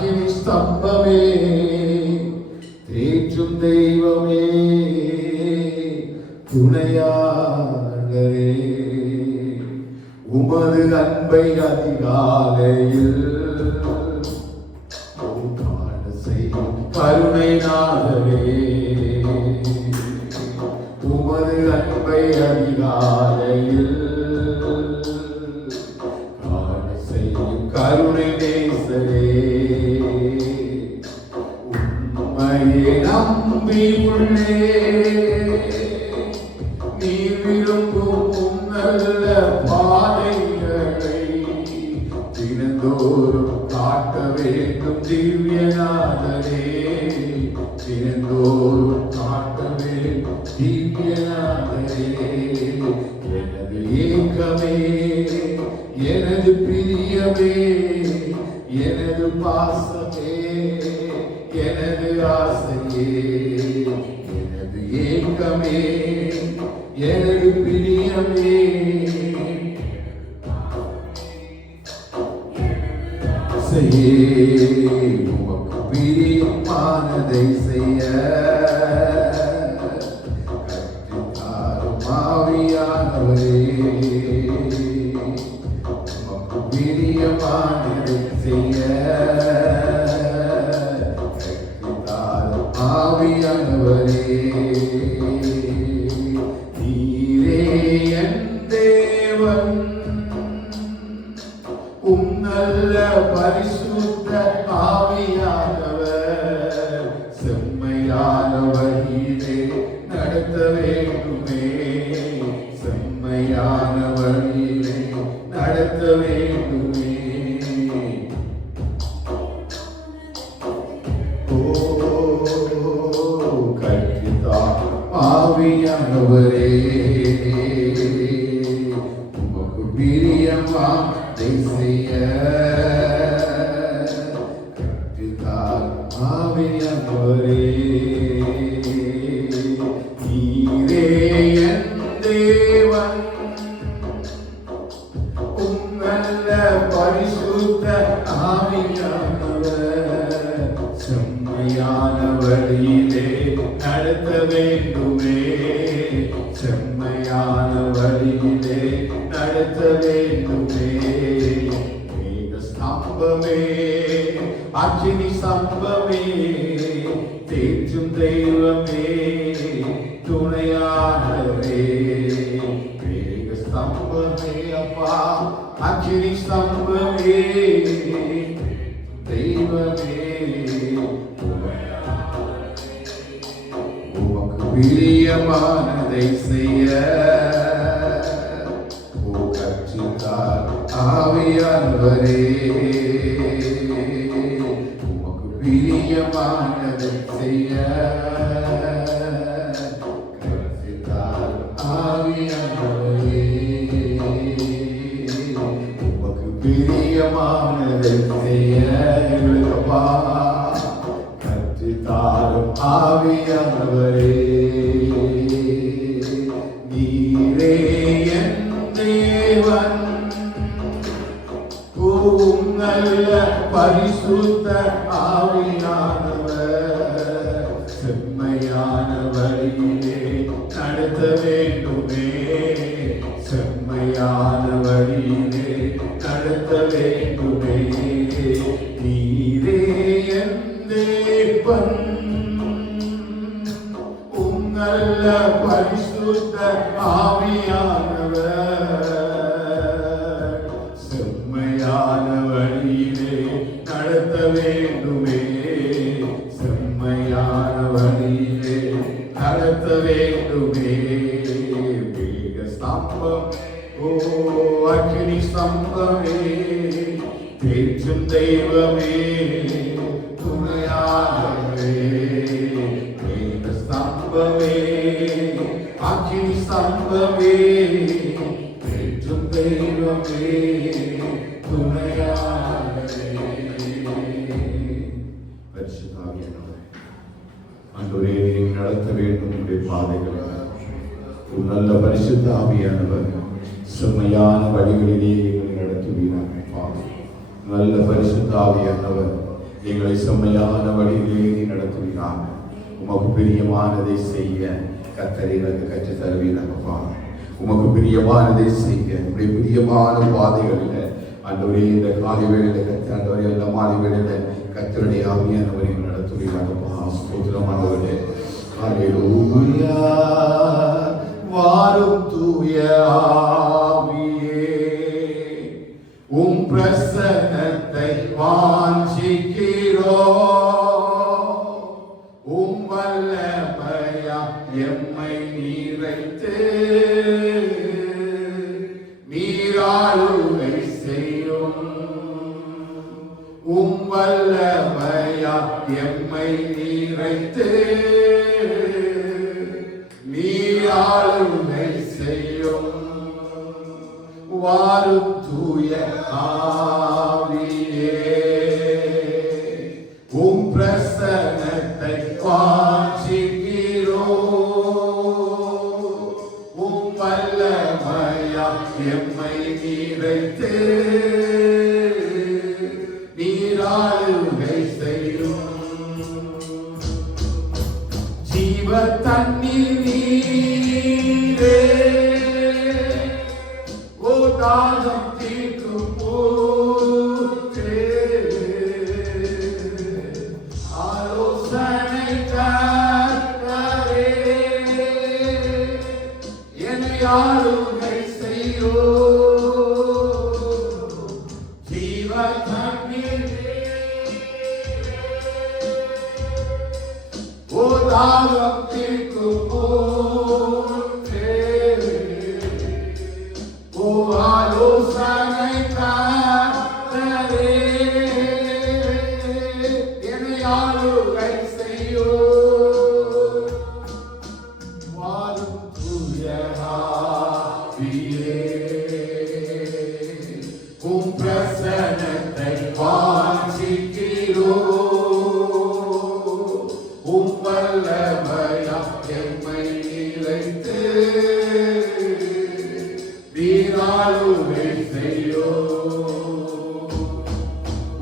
அக்கினி ஸ்தம்பமே, தேற்றும் தெய்வமே, துணையாளரே, உமது அன்பை அதிகாலையில் காண செய்யும் கருணை நாதரே, உமது அன்பை அதிகாலையில் காண செய்யும் கருணை நேசரே, உம்மையே நம்பி உள்ளே நீ விரும்பும் நல்ல பாதைகளை தினந்தோறும் காட்ட வேண்டும் திவ்யநாதரே, தினந்தோறும் காட்ட வேண்டும் திவ்யநாதரே. எனது ஏக்கமே, எனது பிரியமே, எனது பாசமே, எனது ஆசையே, எனது ஏக்கமே, எனது பிரியமே, உமக்கு பிரியமானதை செய்ய கற்பித்தாரும் ஆவியானவரே, உமக்கு பிரியமானதை செய்ய கற்பித்தாரும் ஆவியானவரே. நீரே என் தேவன், நல்ல பரிசுத்த ஆவியானவர் செம்மையான வழியிலே நடத்த வேண்டுமே, செம்மையான வழியிலே நடத்த வேண்டுமே. ஓ கற்பித்தார் ஆவியானவரே, உமக்கு பிரியமா செய்ய கற்பித்தார் ஆவியானவரே. நீரே என் தேவன், நல்ல பரிசுத்த ஆவியானவர் செம்மையான வழியிலே நடத்த வேண்டுமே, செம்மையான வழியிலே நடத்த வேண்டுமே. ஸ்தம்பமே, அக்கினி ஸ்தம்பமே, தேற்றும் தெய்வமே, துணையாளரே, மேக ஸ்தம்பமே அப்பா, அக்கினி ஸ்தம்பமே, தெய்வமே, உமக்கு பிரியமானதை செய்ய ஆவியானவரே, உமக்கு பிரியமானதை செய்ய கற்பித்தார் ஆவியானவரே, உமக்கு பிரியமானதை செய்ய எங்களுக்கப்பா கற்பித்தாரும் ஆவியானவரே. நீரே என் தேவன், நல்ல பரிசுத்த ஆவியானவர் செம்மையான வழியிலே நடத்த வேண்டுமே, செம்மையான வழியிலே நடத்த வேண்டுமே. நீரே என் தேவன், நல்ல பரிசுத்த ஆவியானவர் செம்மையான வழியிலே நடத்த வேண்டுமே, செம்மையான வழியிலே நடத்த வேண்டுமே. மேக ஸ்தம்பம், ஓ அக்கினி ஸ்தம்பமே, தேற்றும் தெய்வமே, துணையாளரே, மேக ஸ்தம்பமே, அக்கினி ஸ்தம்பமே, தேற்றும் தெய்வமே, துணையாளரே. ஆண்டவரே, நீர் நடத்த வேண்டும் உடைய பாதைகள். ஒரு நல்ல பரிசுத்த ஆவியானவர் செம்மையான வழிகளிலே எங்களை நடத்துவீராக. நல்ல பரிசுத்த ஆவியானவர் எங்களை செம்மையான வழியிலே நீ நடத்துவீராக. உமக்கு பிரியமானதை செய்ய கர்த்தர் எனக்கு கற்றுத் தருவீராகப்பா. உமக்கு பிரியமானதை செய்ய உடைய பிரியமான பாதைகளில் ஆண்டவரே இந்த காலை வேளையில கர்த்தர் ஆண்டவரே எல்லா மாலை வேளையில கர்த்தருடைய ஆவியானவரை நடத்துவீராகப்பா. ஸ்தோத்திரமானவரே. ஹல்லேலூயா. வாரும் தூய ஆவியே, உம் பிரசன்னத்தை வாஞ்சிக்கிறோம். உம் வல்லமையா எம்மை நிறைத்து நீராளுகை செய்யும். உம் வல்லமையா எம்மை நிறைத்து நீராளுகை செய்யும். வாரும் தூய ஆவியே, உம் பிரசன்னத்தை வாஞ்சிக்கிறோம். உம் வல்லமையா எம்மை நிறைத்து நீராளுகை செய்யும். ஜீவ தண்ணீர் நீரே, ஓ தாகம் தீர்க்கும் ஊற்றே, ஆலோசனை கர்த்தரே, என்னை ஆளுகை செய்யோ. ஜீவ தண்ணீர் ஓ தாகம் தீர்க்கும் ஊற்றே, ஓ ஆலோசனை கர்த்தரே, என்னை ஆளுகை செய்யோ. வாரும் தூய ஆவியே, உம் பிரசன்னத்தை வாஞ்சிக்கிறோம். உம் வல்லமையா எம்மை நிறைத்து நீராளுகை செய்யோ.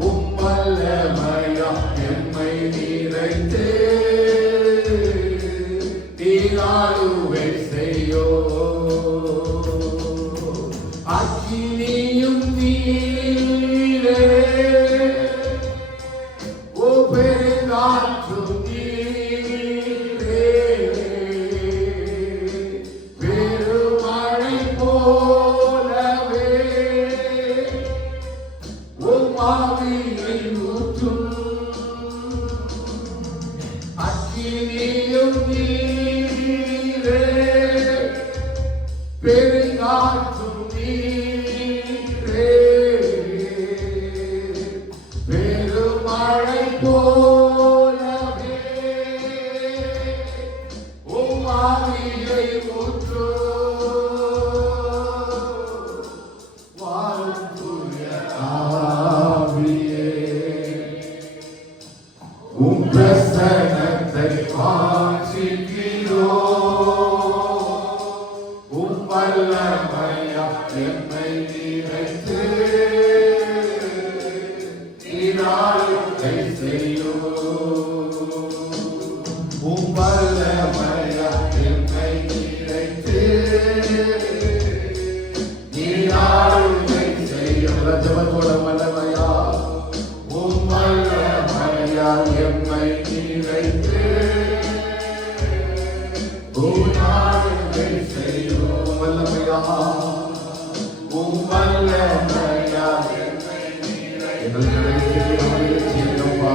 உம் வல்லமையா எம்மை நிறைத்து நீராளுகை செய்யோ. அக்கினியும் நீரே, ஓ பெருங்காற்றும் நீரே, பெருமழை போலவே உம் ஆவியை ஊற்றும். அக்கினியும் நீரே, பெருங்காற்றும் நீரே, பெருமழை போலவே உம் ஆவியை ஊற்றும். வாரும் தூய ஆவியே, உம் பிரசன்னத்தை வாஞ்சிக்கிறோம். உம் வல்லமையா எம்மை நிறைத்து நீராளுகை செய்யும். உம் வல்லமையா எம்மை நிறைத்து நீராளுகை செய்யும். ரஜபத்தோட வல்லமையா, உம் வல்லமையா எம்மை நிறைத்து நீராளுகை செய்யும். வல்லமையா, உம் வல்லமையா எங்களுக்கு செய்யப்பா.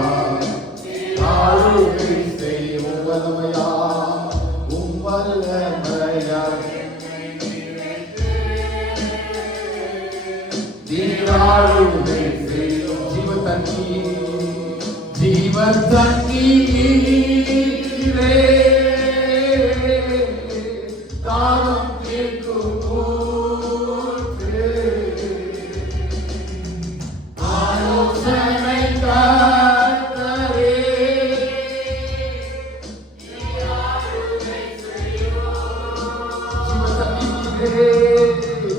ஆளுகை செய்யும். வல்லமையா, உம் வல்லமையா நீராளுகை செய்யும். ஜீவ தண்ணீர், ஜீவ தண்ணீரே, தாகம் தீர்க்கும் ஊற்றே, ஆலோசனை கர்த்தரே, நீராளுகை செய்யோ.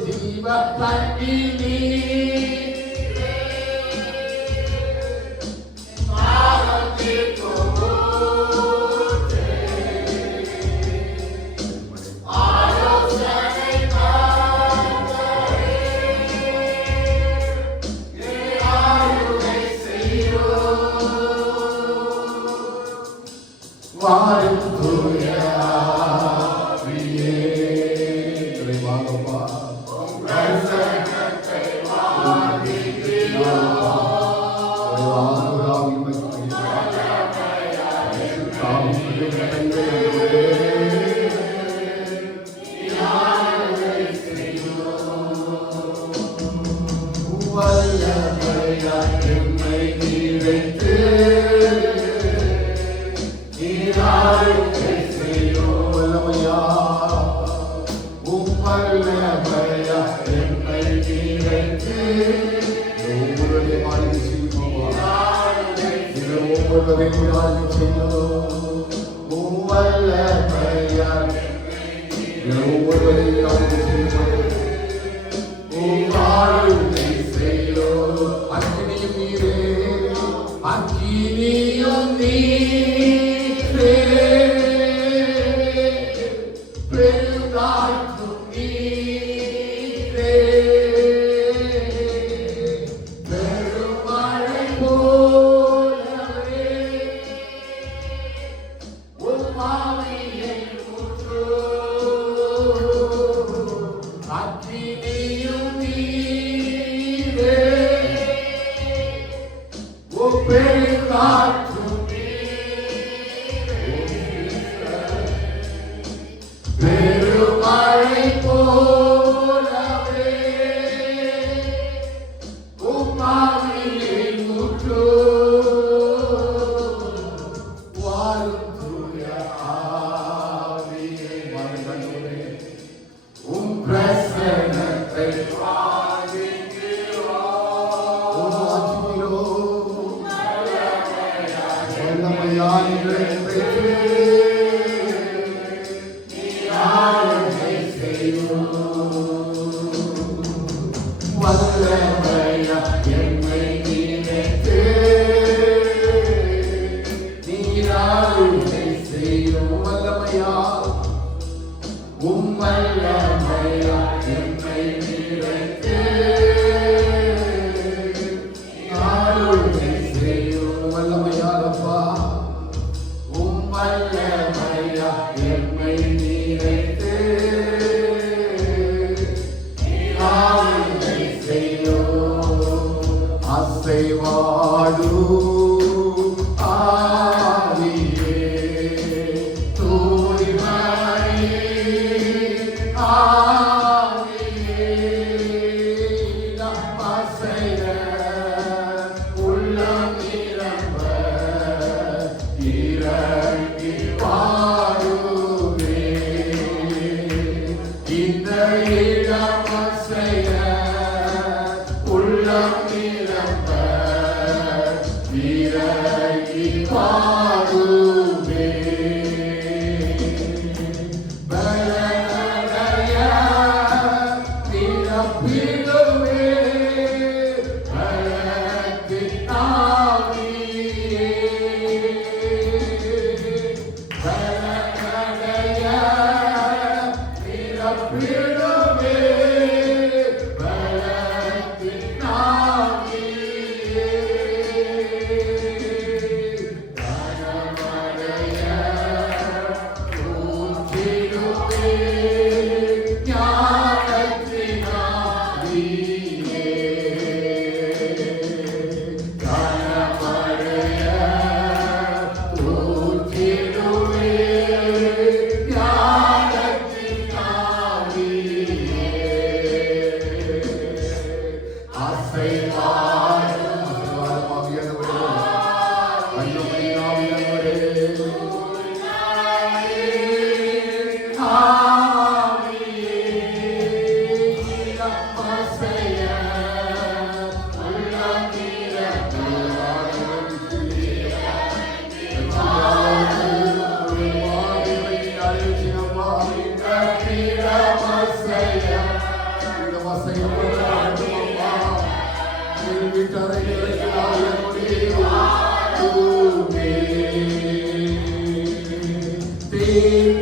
ஜீவ தண்ணீரே, வாரும் தூய ஆவியே. வாங்கப்பா Take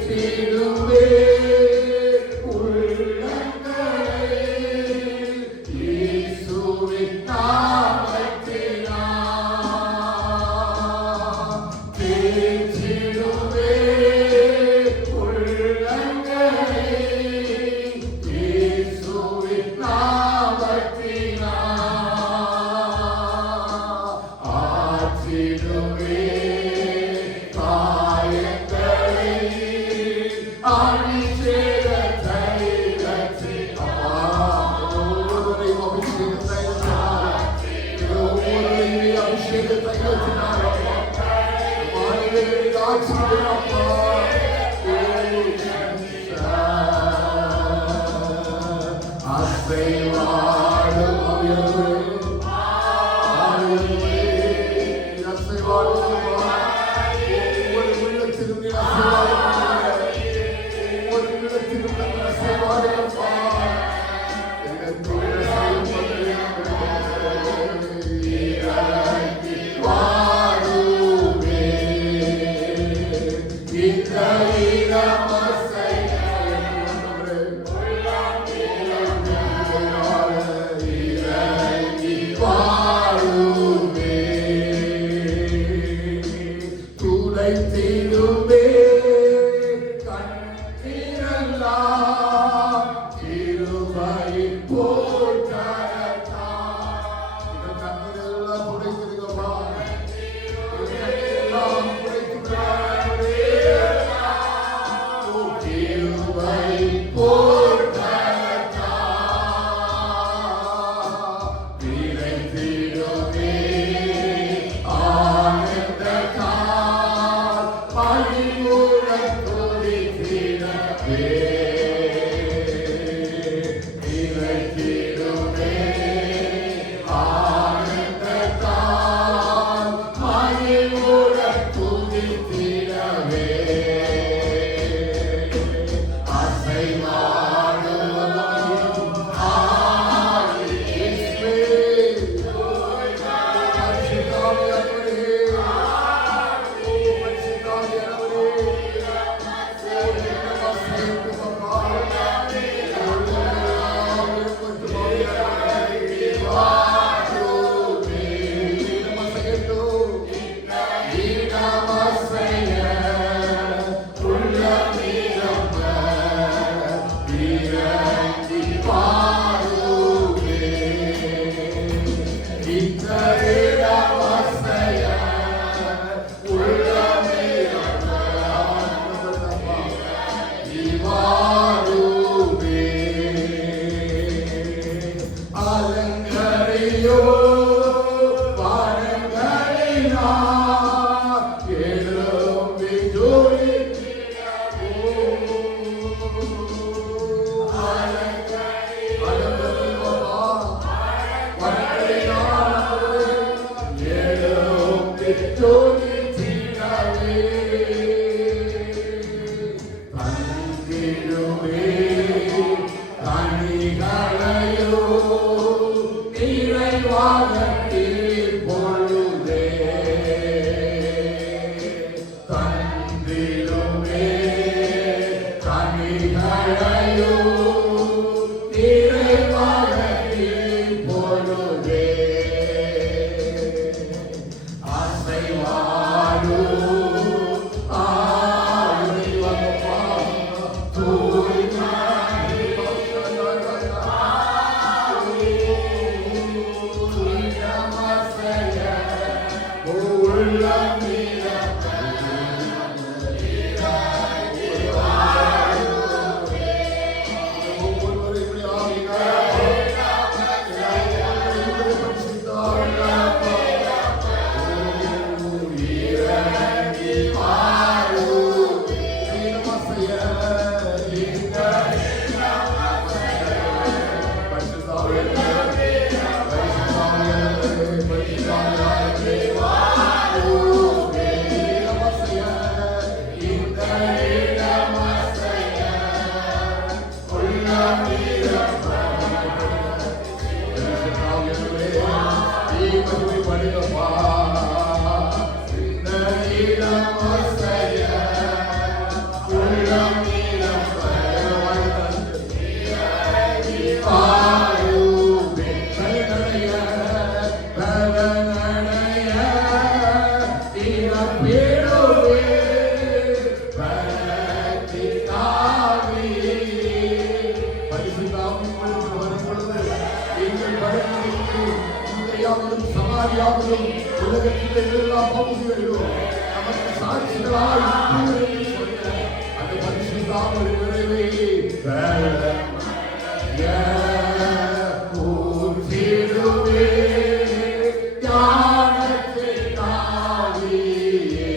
சமாதியாவதும் உலகத்தில் எல்லா பகுதிகளிலும் நமக்கு சாட்சிகளாய் அந்த பரிசுத்தாமல் நிறைவே ஊற்றிடுவே ஞானத்தை தாவியே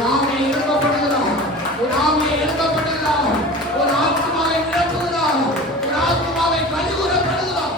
ஒரு ஆவியை எழுப்பப்படுகிறார், ஒரு ஆவியை எழுப்பப்படுகிறார், ஒரு ஆத்மாவை நிரப்புகிறார், ஒரு ஆத்மாவை கழிவுறப்படுகிறார்.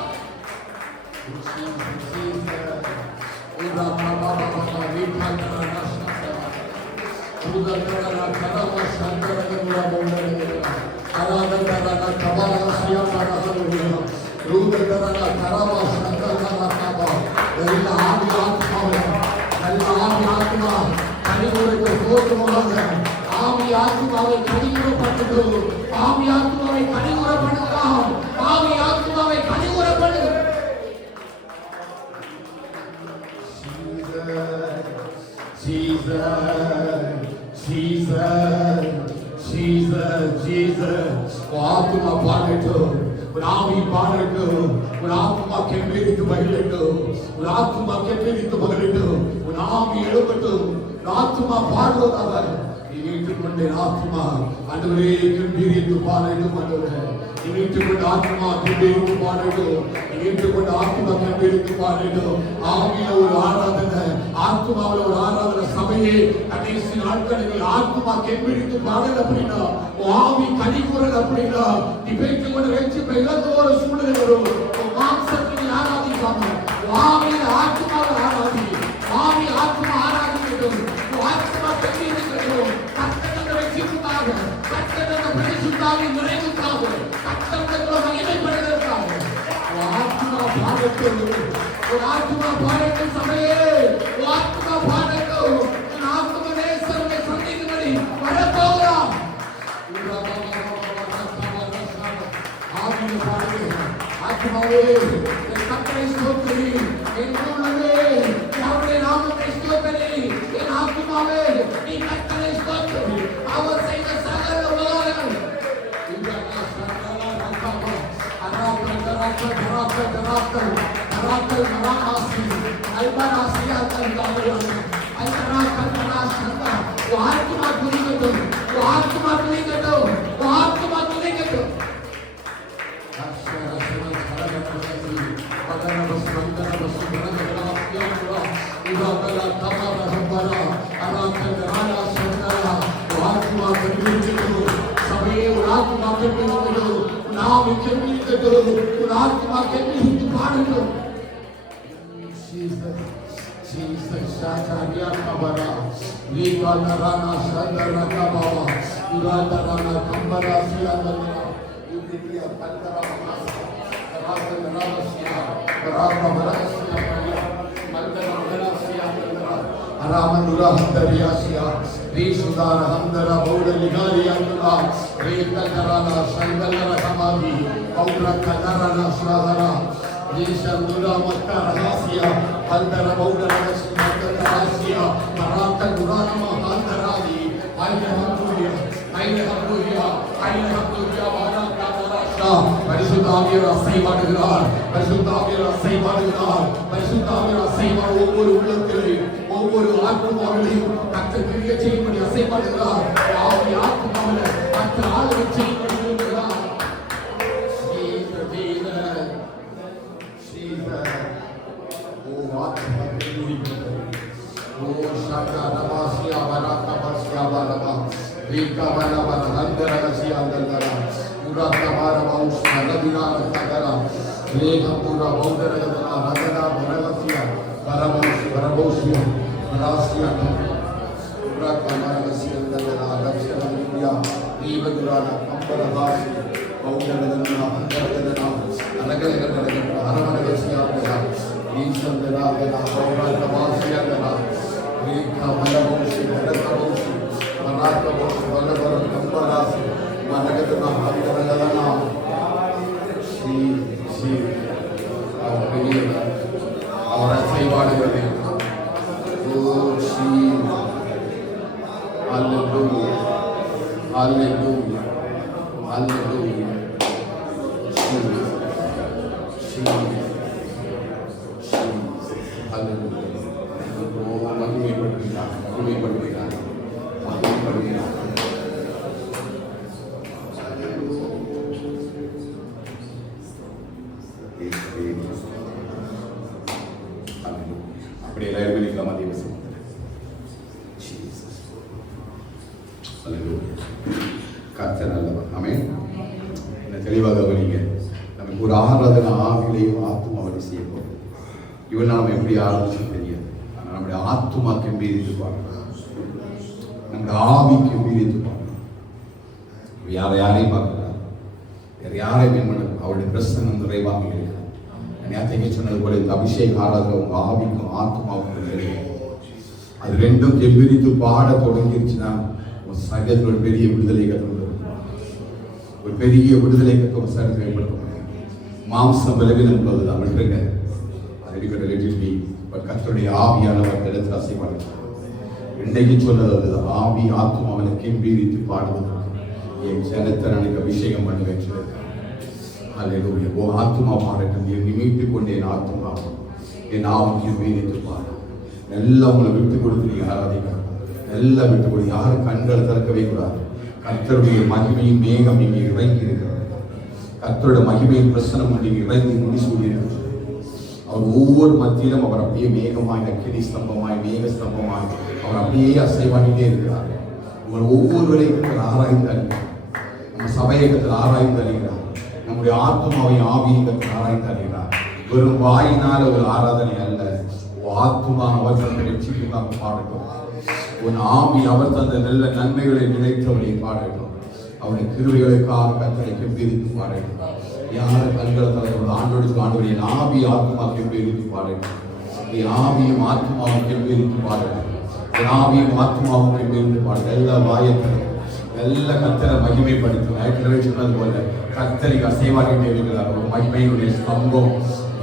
ஆத்மா பாடட்டும், ஒரு ஆவி பாடட்டும், ஒரு ஆத்மா கெம்பீரித்து மகிழட்டும், ஒரு ஆத்மா கெம்பீரித்து மகிழட்டும், ஒரு ஆவி எழுப்பட்டும், ஒரு ஆத்மா பாடுவதாக ஏற்றுக்கொண்ட ஆத்மா ஆண்டவரே கெம்பீரித்து பாடட்டும். ஆண்டவரே ஏற்றுக்கொண்ட ஆத்மா கெம்பீரித்து பாடட்டும், ஏற்றுக்கொண்ட ஆத்மா கெம்பீரித்து பாடட்டும். ஆவியில ஒரு ஆராதனை, ஆத்மாவில் ஒரு ஆராதனை சபையே கடைசி நாட்களில் ஆத்மா கெம்பீரித்து பாடல் அப்படின்னா, ஆவி கனிக்குரல் அப்படின்னா, நீ பேச்சு கொண்டு வச்சு இழந்த ஒரு சூழ்நிலை வரும். மாம்சத்தை ஆராதிக்காம ஆவியில் ஆத்மாவை ஆராதி, ஆவி ஆத்மா ஆராதிக்கட்டும், ஆத்மா கெம்பீரிக்கட்டும். கர்த்தரை வெற்றிக்காக, கர்த்தரை பரிசுத்தாவி நிறைவுக்காக, கர்த்தரை மகிமைப்படுவதற்காக ஆத்மா பாடட்டும், ஒரு ஆத்மா பாடட்டும் சபையே, ஒரு ஆத்மா பாடட்டும். ஆத்ம நேசரை சந்திக்கும்படி வரப்போகிறார். ஆவியை பாடுகிறேன், ஆத்மாவே கர்த்தரை ஸ்தோத்திரி, என் உள்ளமே அவருடைய நாமத்தை ஸ்தோத்திரி, என் ஆத்மாவே நீ கர்த்தரை ஸ்தோத்திரி, அவர் செய்த சகல உபகாரங்கள். சபையே ஒரு ஆத்மா நாம் ஒரு ஆத்மா கெம்பீரித்து பாடுகிறோம். Jesus Shakaria Kabara, Liga Narana Shandara Kababa, Urada Rana Kambara Siandana, Ubidia Pandara Masa, Raka Narasia, Raka Marasia, Mandara Marasia, Aramanura Handariasia, Risudara Handara Boda Ligaria, Rika Narana Shandara Kamadi, Aura Kanarana Sradara, Rishandura Makarasia, Handara Boda Rasia, Maraka Durana Mahandaradi, Hallelujah, Hallelujah, Hallelujah, Maraka Darasha, Parishudavira Saivadugar, Parishudavira Saivadugar, Parishudavira Saiva ஒவ்வொரு உள்ளத்திலும் ஒவ்வொரு ஆத்மாவிலையும் கர்த்தர் கிரியை செய்யும்படி அசைப்படுகிறார். ஆவி ஆத்மாவில கர்த்தர் ஆளுகை செய்யும்படி விரும்புகிறார். Rika bala bala handara rasia andara, pura kamara baus nagabira nagara, Rika pura baudara nagara, nagara baravasia, barabausia, barasia, pura kamara rasia andara, raksha nagara, Riva durana, ambara basi, baudara nagara, handara nagara, nagara nagara, haramana rasia andara, Rika andara nagara, baudara basia andara, Rika barabausia, barabausia. Maraka bos wala bara kambarasi managatna handaragana si awara saivaadugale oh si hallelujah hallelujah hallelujah si hallelujah oh mahimaipaduvira அப்படி எல்லாருமே நிற்கலாமா? தேவ சமூகத்தில் கர்த்தர் நல்லவர். ஆமென். என்ன தெளிவாக கவனிங்க. நமக்கு ஒரு ஆராதனை ஆவிலையும் ஆத்துமாவிலையும் செய்யப்போம். இவன் நாம் எப்படி ஆராதிச்சு தெரியாது. ஆனால் நம்முடைய ஆத்துமா கம்பீரித்து பார்க்கலாம், நம்முடைய ஆவி கம்பீரித்து பார்க்கலாம். யாரையும் பார்க்கிறார், வேறு யாரையும் மேம்பட அவருடைய பிரசன்னம் நிறைவாக இருக்கிறார். நேற்றைக்கு சொன்னது போல இந்த அபிஷேக ஆராதனை உங்க ஆவிக்கும் ஆத்மாவுக்கும் அது ரெண்டும் கெம்பிரித்து பாட தொடங்கிருச்சுன்னா உங்க சரீரத்தில் ஒரு பெரிய விடுதலை கற்று, ஒரு பெரிய விடுதலை கற்று உங்க சரீரத்தில் ஏற்படுத்த முடியும். மாம்சம் விளைவில் உள்ளதுதான் விட்டுருங்க, அது இருக்கிற பட் கர்த்தருடைய ஆவியானவர் இடத்தில் அசைவாடு. இன்றைக்கு சொன்னது அதுதான், ஆவி ஆத்மாவினை கெம்பீரித்து பாடுவது என் ஜனத்தை எனக்கு அபிஷேகம் பண்ணுவேன் சொல்லியிருக்காங்க. அல்லேலூயா. ஓ ஆத்துமா பாடட்டும், என் நிமித்துக் கொண்டு என் ஆத்துமா என் ஆவிக்கு வீணித்து பாடும். எல்லாம் உங்களை விட்டு கொடுத்து நீங்க ஆராதிக்கணும். எல்லாம் விட்டு கொடுத்து யாரும் கண்களை திறக்கவே கூடாது. கர்த்தருடைய மகிமையின் மேகம் இங்கே இறங்கி இருக்கிறது. கர்த்தருடைய மகிமையின் பிரசனம் இங்கே இறங்கி முடிசூடி இருக்கிறது. அவர் ஒவ்வொரு மத்தியிலும் அவர் அப்படியே மேகமாய், அக்கினி ஸ்தம்பமாய், மேக ஸ்தம்பமாய் அவர் அப்படியே அசைவாடிட்டே இருக்கிறார். உங்கள் ஒவ்வொருவரையும் ஆராய்ந்தார், நம்ம சபையை கத்தில் ஆராய்ந்து அறிகிறார், நம்முடைய ஆத்மாவையும் ஆவியை கத்தில் ஆராய்ந்து அறிகிறார். வெறும் வாயினால ஒரு ஆராதனை அல்ல, ஆத்மா அவர் தந்த வெற்றிக்காக பாடட்டும், உன் ஆவி அவர் தந்த நல்ல நன்மைகளை நினைத்தவரை பாடட்டும், அவருடைய கிருபைகளுக்காக கர்த்தரை பிரித்து பாடட்டும். யார கண்களை தலைவர் ஆண்டோடு ஆண்டோடு என் ஆவி ஆத்மாவுக்கு பிரித்து பாடட்டும், என் ஆவியும் ஆத்மாவுக்கு பிரித்து பாடட்டும், என் ஆவியும் ஆத்மாவுக்கு பிரித்து பாடட்டும். எல்லா வாயத்திலும் எல்லா கர்த்தரை மகிமைப்படுத்தும். சொன்னது போல கர்த்தருக்கு அசைவாகிட்டே இருக்கிறார். ஒரு மகிமையுடைய ஸ்தம்பம்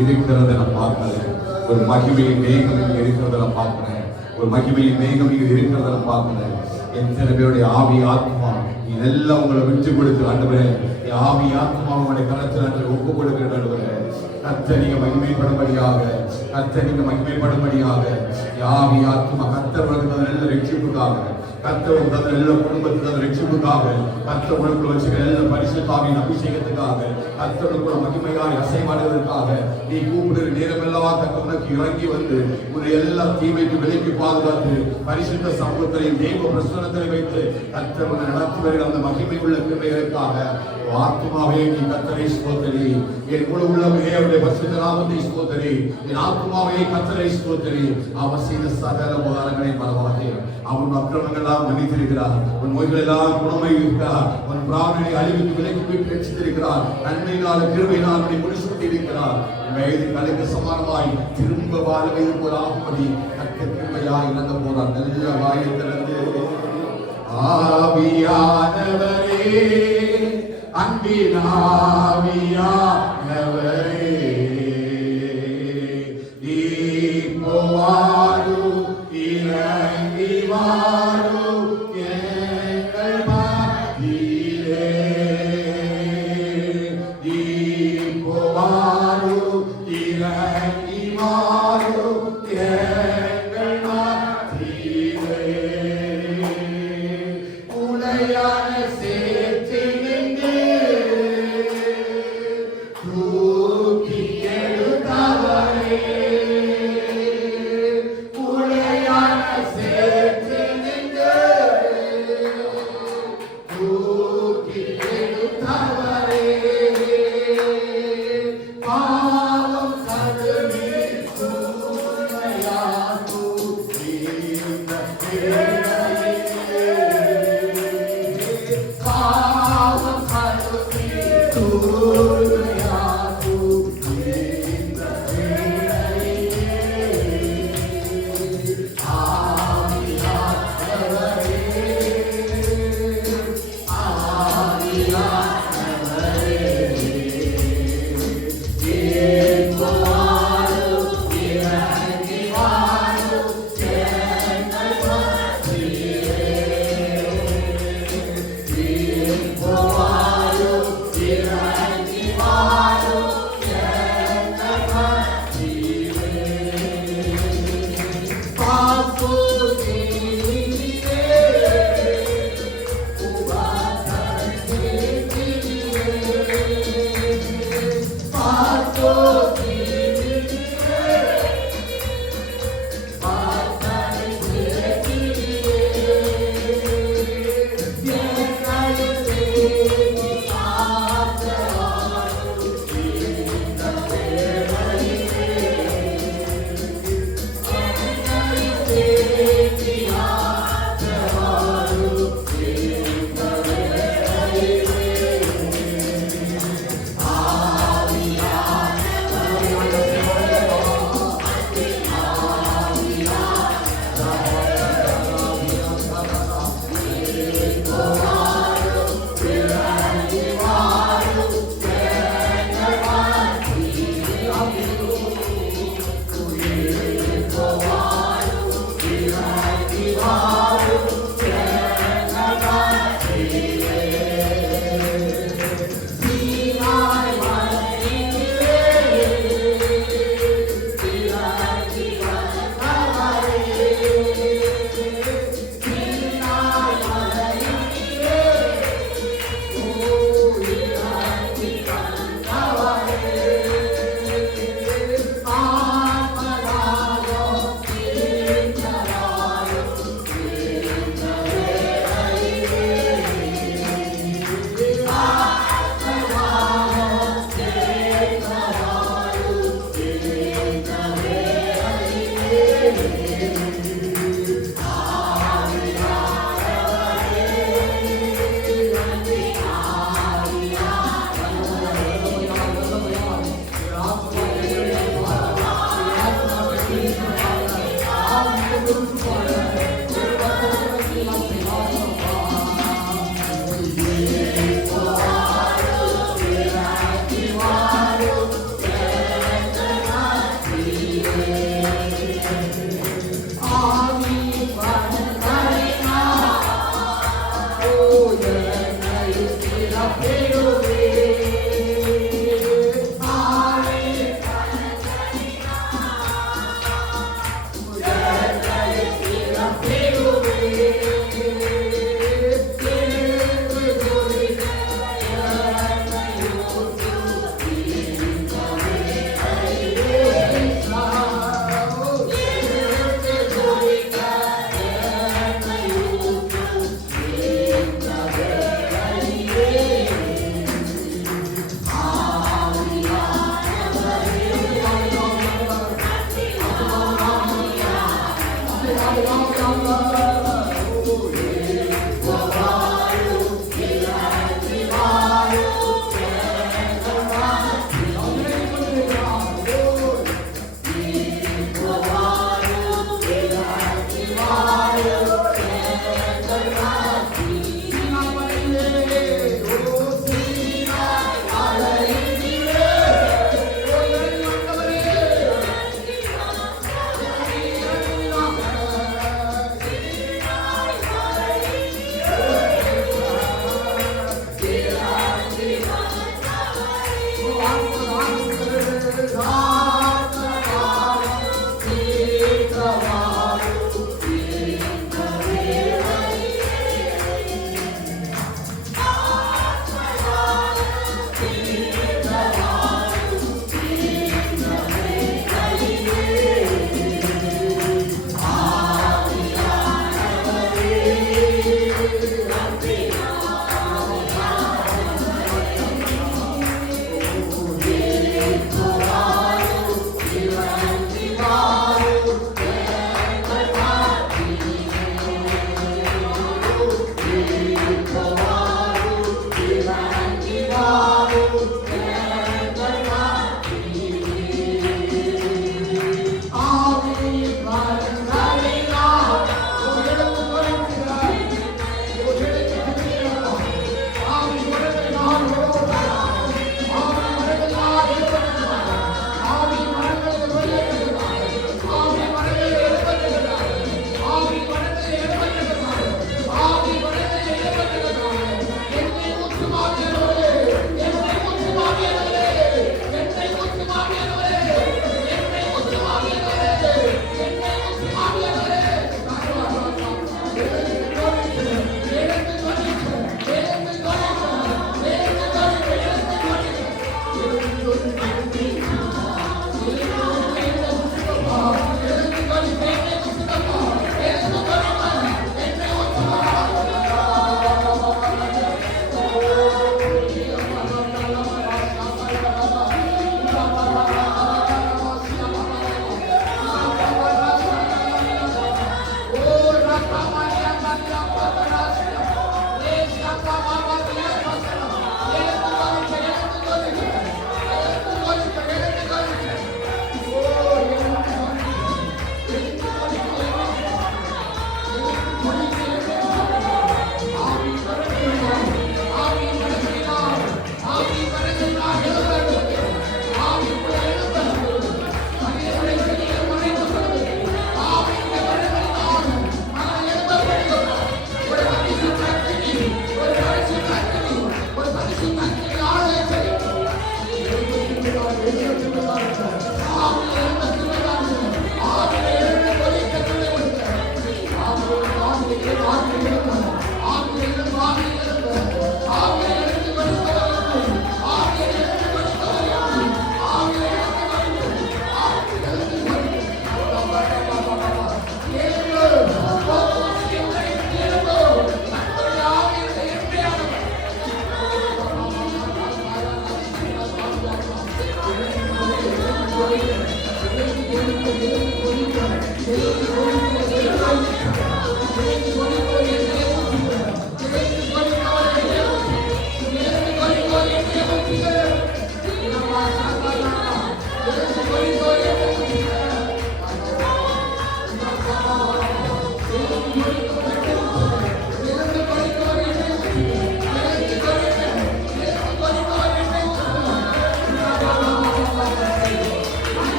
இருக்கிறத நான் பார்க்கிறேன், ஒரு மகிமையின் மேகம் இங்கே இருக்கிறத நான் பார்க்கிறேன், ஒரு மகிமையின் மேகம் இங்கே இருக்கிறத நான் பார்க்கிறேன். எத்தனை பேருடைய ஆவி ஆத்மா இதெல்லாம் உங்களை விட்டு கொடுத்து ஆண்டவரே, ஆவி ஆத்மா உங்களுடைய கரத்தில் அன்று ஒப்பு கொடுக்கிற ஆண்டவரே, கர்த்தரை நீங்க மகிமைப்படும்படியாக, கர்த்தரை நீங்க மகிமைப்படும்படியாக ஆவி ஆத்மா கர்த்தர் நல்ல ரட்சிப்புக்காக, கர்த்தர் நல்ல குடும்பத்துக்கு ரட்சிப்புக்காக, கர்த்தர் உங்களுக்குள்ள வச்சுக்கிற நல்ல பரிசுத்தாவின் அபிஷேகத்துக்காக, கர்த்தருக்குள்ள மகிமையாய் அசைவாடுவதற்காக நீ கூப்பிடுற நேரமெல்லாம் கர்த்தர் உனக்கு இறங்கி வந்து ஒரு எல்லா தீமைக்கு விலைக்கு பாதுகாத்து பரிசுத்த சமூகத்திலையும் தெய்வ பிரசன்னத்தை வைத்து கர்த்தர் உன்னை நடத்தி வருகிற அந்த மகிமை உள்ள கிருபைகளுக்காக ஆத்மாவே நீ கர்த்தரை ஸ்தோத்திரி, என் குழு உள்ளவே அவருடைய பரிசுத்த நாமத்தை ஸ்தோத்திரி, என் ஆத்மாவே கர்த்தரை ஸ்தோத்திரி. அவர் செய்த சகல உதாரணங்களை பலவாக அவன் அக்கிரமங்களால் மன்னித்திருக்கிறார், உன் நோய்கள் எல்லாம் குணமாயிருக்கிறார், உன் பிராணனை அழிவுக்கு விலைக்கு போய் ரட்சித்திருக்கிறார், நன்மையினால் கிருபையினால் உன்னை முடிசூட்டி இருக்கிறார். வயது கலைக்கு சமானமாய் திரும்ப வாழ வைத்து போராகும்படி கட்ட கிருபையாய் இழந்த போறார். நல்ல வாயை திறந்து ஆவியானவரே, அன்பின் ஆவியானவரே, இப்போ வாரு, இறங்கி வாரு எங்கள் மத்தியிலே, இப்போ வாரு, இறங்கி வாரு எங்கள் மத்தியிலே, உடையான சேர்த்து நின்று தூக்கி எடுத்தவரே, உடையான சேர்த்து நின்று தூக்கி எடுத்தவரே, பாவம் கருதி தூய்மையாக்கு இந்த வேளையிலே, பாவம் கருதி தூய்மையாக்கு இந்த வேளையிலே, ஆவியானவரே, ஆவியானவரே, இப்போ வாரு, இறங்கி வாரு எங்கள் மத்தியிலே, இப்போ வாரு, இறங்கி வாரு எங்கள் மத்தியிலே, பாப்பு நீரே, உபசரிக்கிறீரே, பாப்பு நீரே, உபசரிக்கிறீரே, எங்களை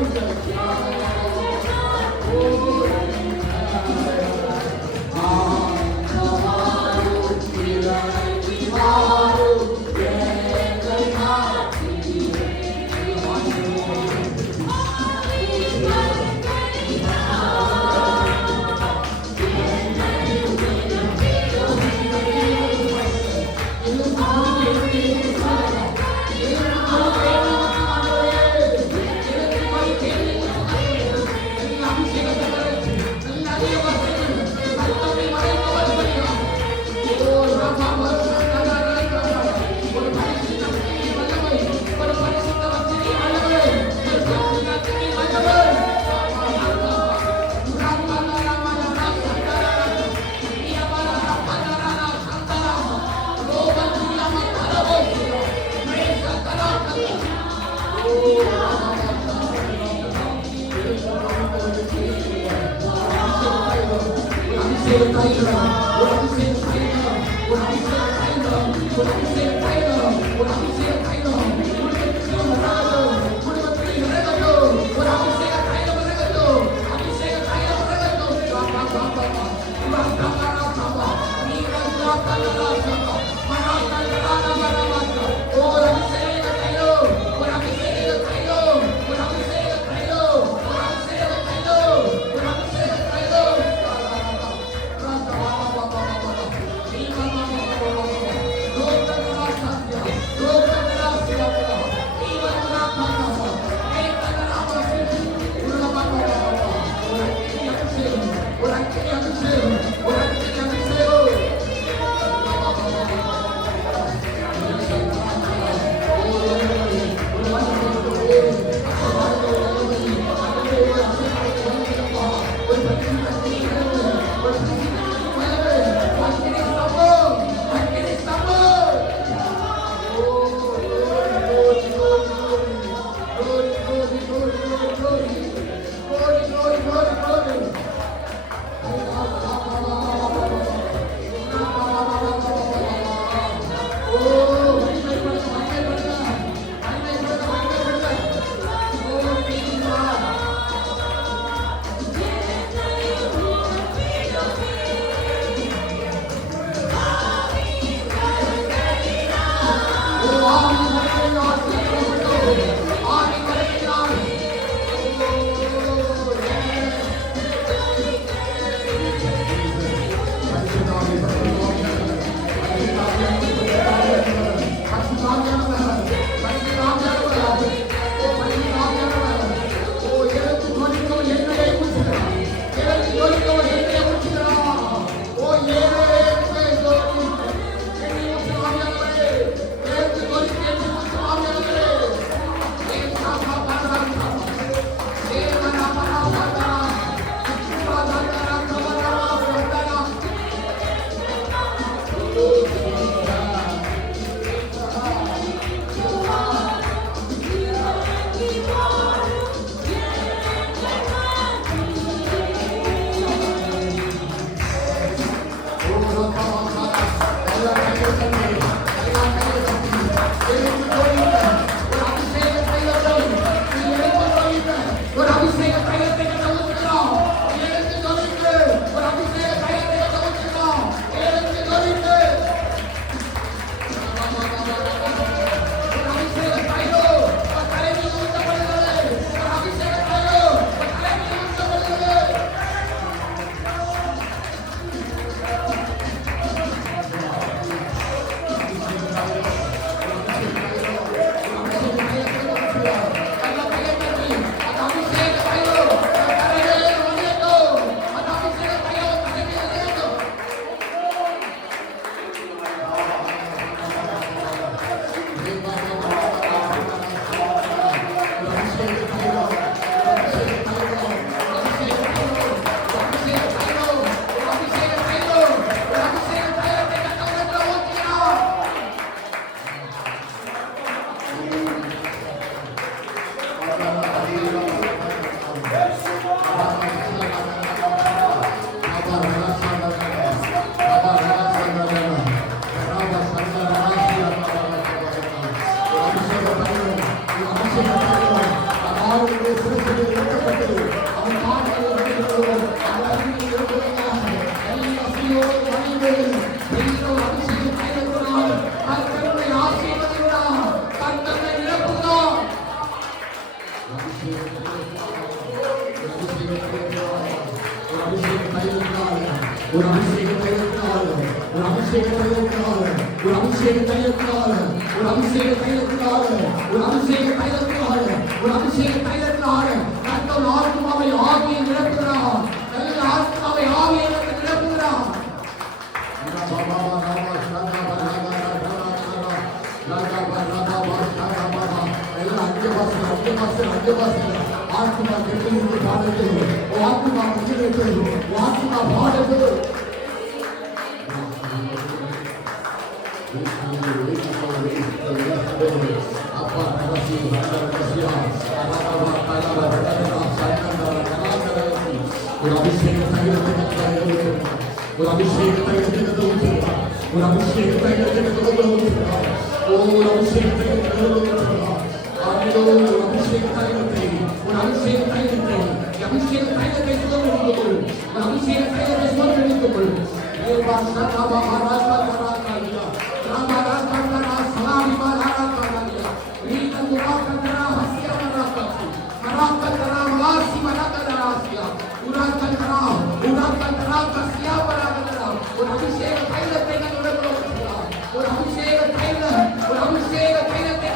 Amen. ஆளுடைய சிறுசில் இறக்கப்பட்டு அவன் பாடல்கள் எல்லா சீயோடு வழிகளில் பெரிய அபிஷேகம் தைலத்தினால் கர்த்தரை ஆசீர்வதிக்கிறார். கர்த்தரை நிரப்புகிறார். ஒரு அபிஷேகம் தைலத்தினால் ஒரு அபிஷேகம் தைலத்தினால் ஒரு அபிஷேகம் தைலத்தினால் ஒரு அபிஷேகம் தைலத்தினால் ஒரு அபிஷேகம் தைலத்தினால் ஒரு அபிஷேகம் தைலத்தினால் கர்த்தர் ஆத்மாவை ஆவியை நிரப்புகிறார். நல்ல ஆத்மாவை ஆவியை நிரப்புகிறார். ஆத்மா கெட்டு பாடுது, ஆத்மா மகிழ்ந்து, ஆத்மா பாடுது. அப்பா ஒரு அபிஷேகத்தை ஒரு அபிஷேகத்தை ஒரு அபிஷேகத்தை ஒரு அபிஷேகத்தை ஒரு அபிஷேக தைலத்தை ஒரு அபிஷேக தைலத்தை அபிஷேக தைலத்தை சுதந்திரித்துக்கொள். ஒரு அபிஷேக தைலத்தை சுதந்திரித்துக்கொள். ஒரு அபிஷேக தைலத்தை ஒரு அபிஷேக தைலம் ஒரு அபிஷேக தைலத்தை தலைமையை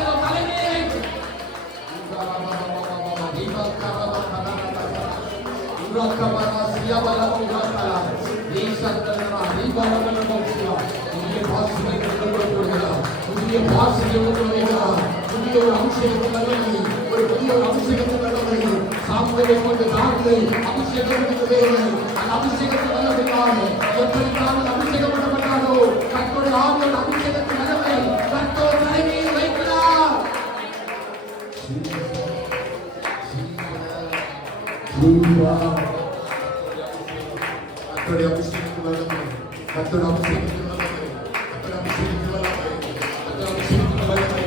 புதிய ஒரு அபிஷேகத்தை நல்லது ஒரு புதிய ஒரு அபிஷேகத்தை நல்லது சாமுவேலை கொண்டு தாவிதை அபிஷேகம் அந்த அபிஷேகத்தை நல்லதுக்காக எப்படித்தான் அபிஷேகம் பண்ணப்பட்டாரோ கர்த்தருடைய ஆவியோட அபிஷேகத்தை நல்லவை கர்த்தர் தலைமையில் வைக்கிறார். கர்த்தருடைய அபிஷேகத்தை நல்லது கர்த்தருடைய அபிஷேகத்தை நல்லது கர்த்தருடைய அபிஷேகத்தை நல்லது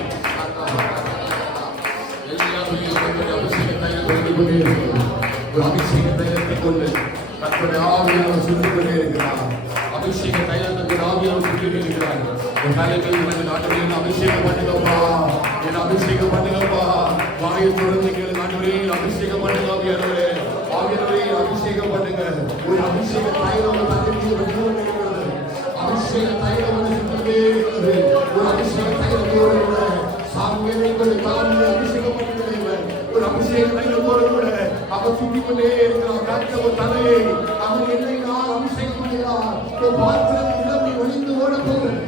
கர்த்தருடைய அபிஷேகத்தை நல்லது ஒரு அபிஷேக தைலத்தை கொண்டு கர்த்தருடைய ஆவியானவர் சுற்றிக் கொண்டே இருக்கிறார். அபிஷேக தைலத்தை ஆவியானவர் சுற்றிக் இருக்கிறார். என் தலைமையில் நாட்டுகளில் அபிஷேகம் பண்ணுங்கப்பா, என் அபிஷேகம் பண்ணுங்கப்பா. வாயை தொடர்ந்து கேளு நாட்டுகளே, அபிஷேகம் பண்ணுங்க ஆவியானவரே, ஆவியானவரே அபிஷேகம் பண்ணுங்க. ஒரு அபிஷேக தைலம் அபிஷேக தைலம் இருக்கிறது. ஒரு அபிஷேக தைலத்தோடு கூட சாமியை அபிஷேகம் பண்ணுங்க. ஒரு அபிஷேக தைலத்தோடு கூட அவர் சுற்றிக் கொண்டே இருக்கிறார். ஒரு தலையை அவர் என்னை நான் அபிஷேகம் பண்ணுகிறார். பாத்திரம் இளமை ஒளிந்து ஓட போகும்.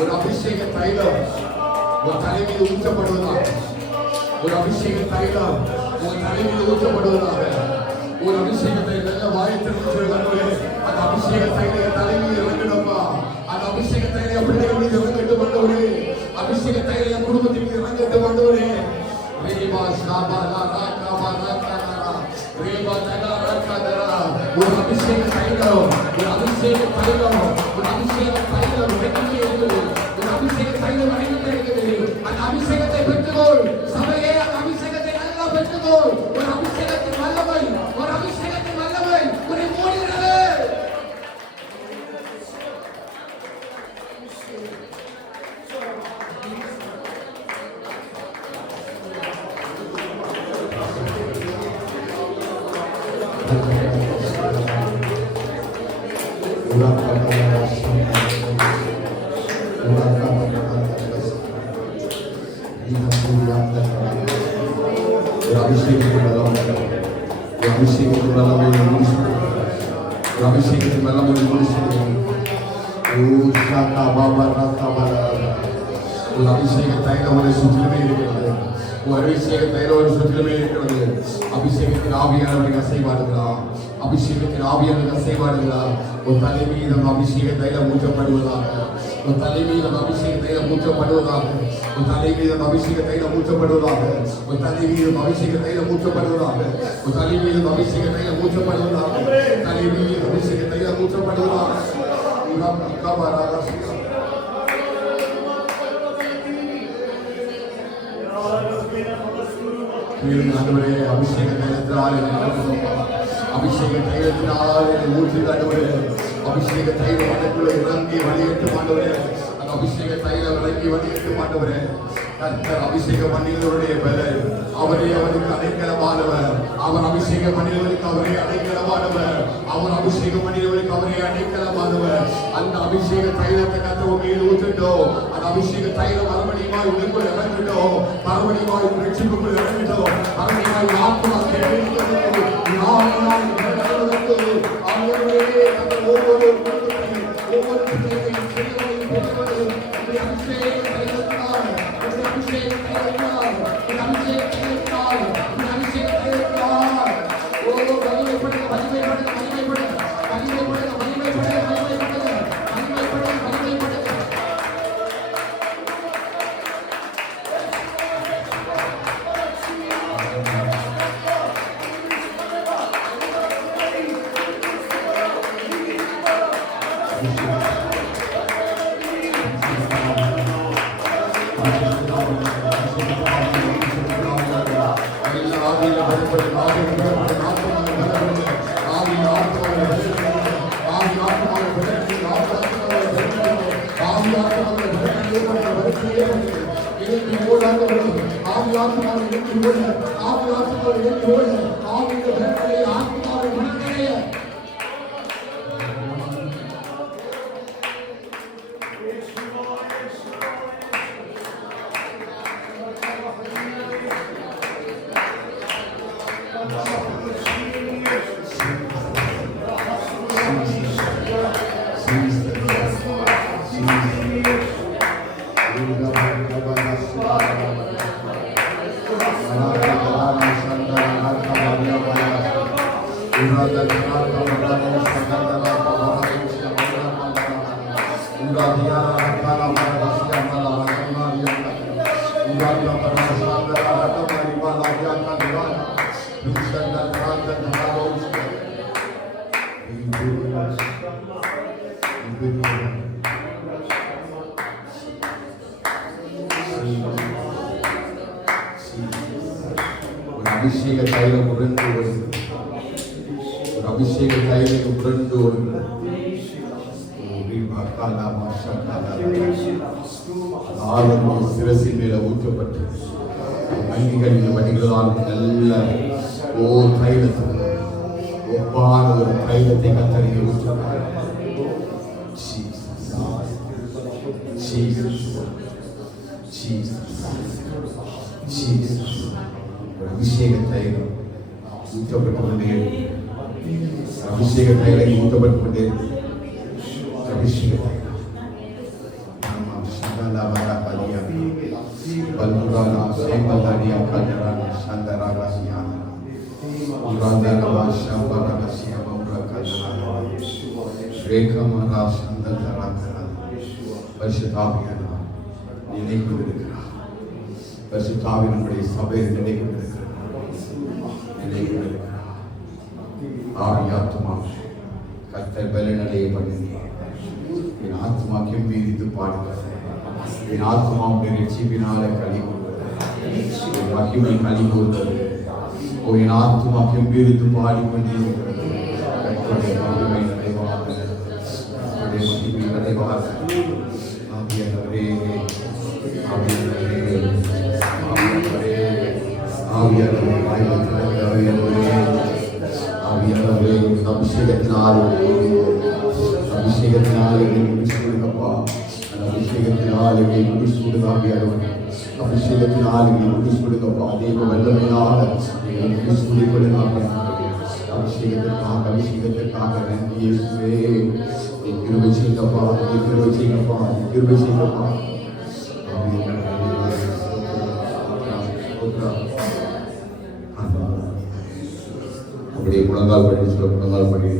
ஒரு அபிஷேக தைலம் உன் தலைமையில் ஊற்றப்படுவதாக. ஒரு அபிஷேக தைலம் உன் தலைமையில் ஊற்றப்படுவதாக. ஒரு அபிஷேகத்தை நல்ல வாய்த்திருக்கிறது. அந்த அபிஷேக தைல தலைமையில் இறங்கணும்பா. அந்த அபிஷேக தைல பிள்ளைகள் மீது இறங்கட்டு பண்ணவரே. அபிஷேக தைல குடும்பத்தின் மீது இறங்கட்டு பண்ணவரே. ஒரு அபிஷேக தைலம் ஒரு அபிஷேக தைலம் ஒரு அபிஷேக தைலம் ஒரு அபிஷேக தைலம் அடைந்திருக்கிறது. அந்த அபிஷேகத்தை பெற்றுக்கொள் சபையே. அந்த அபிஷேகத்தை நல்லா பெற்றுக்கொள். ஒரு அபிஷேகத்தின் வல்லமை ஒரு அபிஷேகத்தின் வல்லமை ஒரு மூடுகிறது. அபிஷேகத்தின் வல்லமை ஒரு அபிஷேக தைலம் ஒரு சுற்றிலுமே இருக்கிறது. ஒரு அபிஷேக தைலம் ஒரு சுற்றிலுமே இருக்கிறது. அபிஷேகத்தின் ஆவியானவர்கள் அசைவாடுகிறார். அபிஷேகத்தின் ஆவியானவர்கள் அசைவாடுகிறார். ஒரு தலை மீது அபிஷேக தைலம் ஊற்றப்படுவதாக உன் தலை மீது அபிஷேக தைலம் ஊற்றப்படுவதாக. உன் தலை மீது அபிஷேக தைலம் ஊற்றப்படுவதாக. உன் தலை மீது அபிஷேக தைலம் ஊற்றப்படுவதாக. உன் தலை மீது அபிஷேக தைலம் ஊற்றப்படுவதாக. தலை மீது அபிஷேக தைலம் ஊற்றப்படுவதாக. ஆண்டவரே அபிஷேக தைலத்தினால் அபிஷேக தைலத்தினால் ஊற்றி ஆண்டவரே அபிஷேக தைலம் எனக்குள்ள இறங்கி வழியேற்று ஆண்டவரே அந்த அபிஷேக தைலம் இறங்கி வழியேற்று ஆண்டவரே கர்த்தர் அபிஷேகம் பண்ணினவருடைய பலன் அவரே அவருக்கு அடைக்கலமானவர். அவர் அபிஷேகம் பண்ணினவருக்கு அவரே அடைக்கலமானவர். அவர் அபிஷேகம் பண்ணினவருக்கு அவரே அடைக்கலமானவர். அந்த அபிஷேக தைலத்தை கர்த்தர் மீது ஊற்றட்டும். அந்த அபிஷேக தைலம் மறுபடியுமாய் உங்களுக்குள் இறங்கட்டும். மறுபடியுமாய் ரட்சிப்புக்குள் இறங்கட்டும். மறுபடியுமாய் ஆத்மாக்கள் அபிஷேக தைலம் உருண்டு வருகிறது. ஒரு அபிஷேக தைலம் உருண்டு வருகிறது. சிரசின் மேல ஊற்றப்பட்டு மண்ணிகளின் வடிகளால் நல்ல தைலத்துக்கு ஒப்பான ஒரு தைலத்தை கத்தறிய ஊற்றுகிறார். அபிஷேக தைலம் ஊற்றப்பட்டு கொண்டே அபிஷேக தைலம் ஊற்றப்பட்டு கொண்டே அபிஷேக தைலம் பரிசுத்தாவியினுடைய சபையில் நினைவுகிறார். ஆத்மா கர்த்தர் பலனடைய பண்ணி என் ஆத்மா கெம்பீரித்து பாடுகிறது. என் ஆத்மா உடைய ரட்சிப்பினால களி கூறுகிறது. மகிமை களி கூறுகிறது. ஓ என் ஆத்மா கெம்பீரித்து பாடிக்கொண்டே இருக்கிறது. கர்த்தருடைய மகிமை நிறைவாக மகிமை நிறைவாக ஆவியானவரே ஆவியானவரே அபிஷேகத்தினால் அபிஷேகத்தினால் முடிசூடுங்கப்பா. அந்த அபிஷேகத்தினால் அபிஷேகத்தினால் முடிசூடுங்கப்பா. தெய்வ வல்லமையாக முடிசூடிக்கொள்ளுங்க. அபிஷேகத்திற்காக அபிஷேகத்திற்காக நன்றி இயேசுவே. கிருபை செய்யுங்கப்பா, கிருபை செய்யுங்கப்பா, கிருபை செய்யுங்கப்பா. அப்படியே முழங்கால் பண்ணி சொல்ல முழங்கால் பண்ணி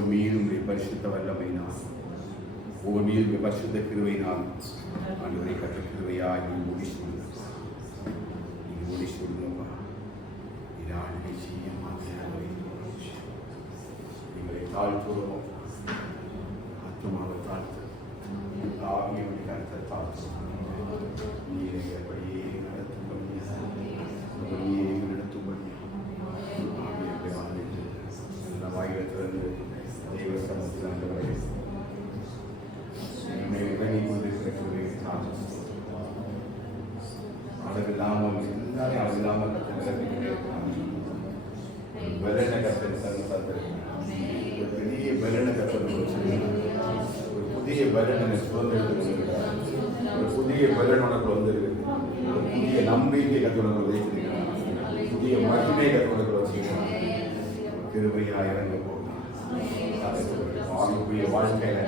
ஒவ்வொரு மீதும் பரிசுத்த வல்லமையினால், ஒவ்வொரு மீதும் பரிசுத்த கிருபையினால் ஆண்டவரை கற்ற கிருபையாய் நீ ஒளி சொல்லுங்க, நீ ஒளி சொல்லுங்கப்பா. இது ஆளுகை செய்ய மாத்திரமே எங்களை தாழ்த்துவோம், ஆத்மாவை தாழ்த்து, ஆவியுடைய கருத்தை தாழ்த்து. நீரை அப்படியே நடத்தும்படியா, அப்படியே நடத்தும்படியா ஆவியை வாழ்ந்துட்டு இந்த வாயிலிருந்து தெய்வ சமத்தில் ஆண்டவரை என்னை இறங்கி கொண்டிருக்கிறவரை அளவில்லாமல் எல்லாரையும் அளவில்லாமல் வெள்ளன கத்தல் ஒரு பெரிய வெள்ளன கத்தல், ஒரு புதிய வெள்ளனை சுதந்திரத்துக்கு வந்திருக்கிறார். ஒரு புதிய வெள்ளன் உனக்கு வந்திருக்கு, ஒரு புதிய நம்பிக்கை கத்தோடு வைத்திருக்கிறார், புதிய மகிமை கத்தோடு வச்சிருக்கிறார். கிருபையா இறங்க போகிறார். ஆவிக்குரிய வாழ்க்கையில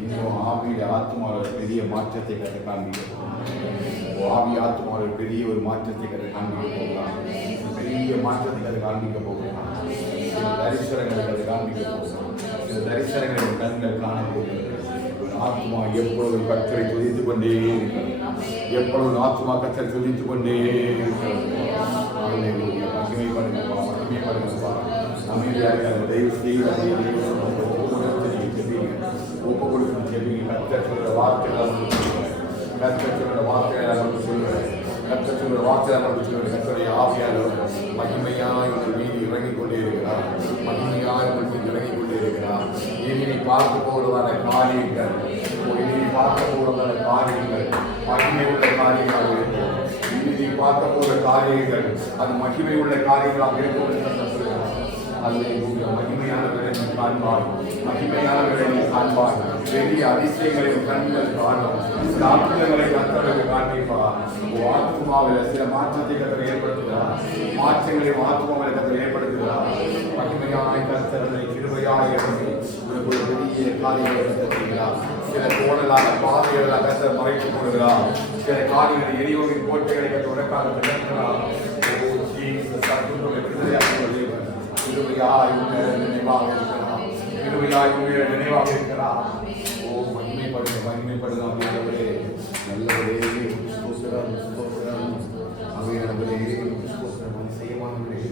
இன்னும் ஆவிய ஆத்மாவோட பெரிய மாற்றத்தை கற்று காண்பிக்க, ஆவி ஆத்மாவோட பெரிய ஒரு மாற்றத்தை கற்று காண்பிக்க போகிறார். பெரிய மாற்றத்தை கற்று காண்பிக்க போகிறார். தரிசனங்களை கற்று காண்பிக்க போகிறார். இந்த தரிசனங்களை கண்கள் காண போகிறது. ஆத்மா எப்பொழுது கத்தரை துதித்துக் கொண்டே இருக்கிறது, எப்பொழுது ஆத்மா கத்தரை துதித்துக் கொண்டே இருக்கிறது. மகிமைப்படுங்கப்பா, மகிமைப்படுங்கப்பா. அமைதியாக தயவு செய்து ஒப்பு கொடுக்கும் செவிங்க. கத்தர் வார்த்தைகள் கத்தர் வார்த்தைகளை மட்டும் சொல்லுவேன், கத்தர் வார்த்தைகளை மட்டும் சொல்லுவேன். கத்தருடைய ஆவியாளர் மகிமையாய் உங்கள் மீது இறங்கிக் கொண்டே இருக்கிறார், மகிமையாய் உங்கள் மீது இறங்கிக் கொண்டே இருக்கிறார். இனி பார்க்க போவதான காரியங்கள், இனி பார்க்க போவதான காரியங்கள் மகிமை உள்ள காரியங்களாக இருக்கும். இனி பார்க்க போகிற காரியங்கள் அது மகிமை உள்ள காரியங்களாக இருக்கும் என்று சொல்லுகிறார். மகிமையானவரை காண்பார், மகிமையானவரை காண்பார். பெரிய அதிசயங்களின் கண்கள் காணும், அற்புதங்களை கத்தருக்கு காண்பிப்பார். ஆத்மாவில் சில மாற்றத்தை கத்தரை ஏற்படுத்துகிறார், மாற்றங்களையும் ஆத்மாவில் கத்தரை ஏற்படுத்துகிறார். மகிமையாய் கத்தரை கிருபையாய் இறங்கி ஒரு பெரிய காரியங்களை கற்றுகிறார். சில கோணலான பாதைகளாக கத்தர் மறைத்துக் கொள்கிறார். சில காரியங்களை எரியோவின் கோட்டைகளை கற்று உனக்காக திறக்கிறார். கிருபையாய் நினைவாக இருக்கிறார், கிருபையாய் நினைவாக இருக்கிறார். ஓ மகிமைப்படுங்க, மகிமைப்படுங்க. அப்படின்றவரே நல்லவரே ஸ்தோத்திரம், ஸ்தோத்திரம். அவையானவரே ஸ்தோத்திரம். அதிசயமானவரே